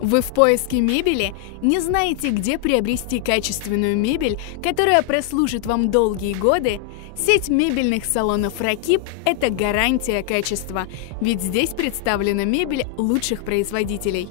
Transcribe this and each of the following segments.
Вы в поиске мебели? Не знаете, где приобрести качественную мебель, которая прослужит вам долгие годы? Сеть мебельных салонов «Ракип» – это гарантия качества, ведь здесь представлена мебель лучших производителей.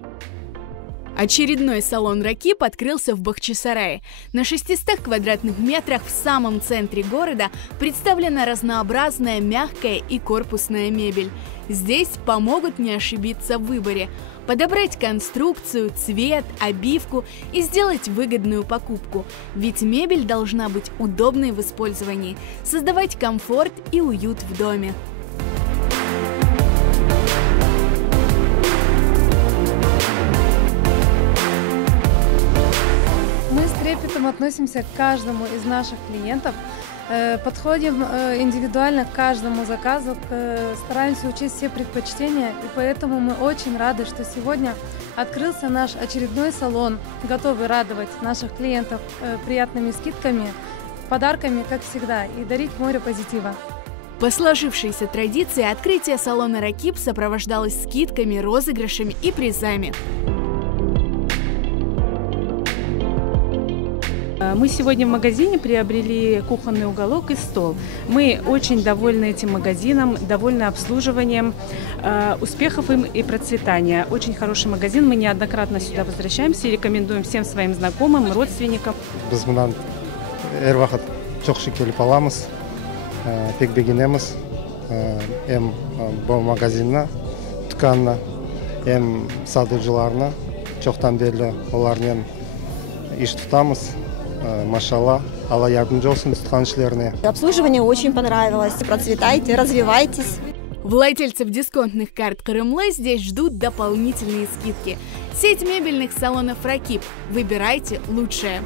Очередной салон «Ракип» открылся в Бахчисарае. На 600 квадратных метрах в самом центре города представлена разнообразная мягкая и корпусная мебель. Здесь помогут не ошибиться в выборе, подобрать конструкцию, цвет, обивку и сделать выгодную покупку. Ведь мебель должна быть удобной в использовании, создавать комфорт и уют в доме. Мы с трепетом относимся к каждому из наших клиентов, подходим индивидуально к каждому заказу, стараемся учесть все предпочтения, и поэтому мы очень рады, что сегодня открылся наш очередной салон, готовый радовать наших клиентов приятными скидками, подарками, как всегда, и дарить море позитива. По сложившейся традиции открытие салона «Ракип» сопровождалось скидками, розыгрышами и призами. Мы сегодня в магазине приобрели кухонный уголок и стол. Мы очень довольны этим магазином, довольны обслуживанием, успехов им и процветания. Очень хороший магазин, мы неоднократно сюда возвращаемся и рекомендуем всем своим знакомым, родственникам. Biz bundan her vaqt çok kelib olamiz, pek beginamiz. Hem bu magazinni, dükanni, hem sotuvchilarni cho'qdan beri ularni ish tutamiz. Машалла, Алла yardımcı olsun tutgan işlerine. Обслуживание очень понравилось. Процветайте, развивайтесь. Владельцев дисконтных карт «Крымлы» здесь ждут дополнительные скидки. Сеть мебельных салонов «Ракип». Выбирайте лучшее.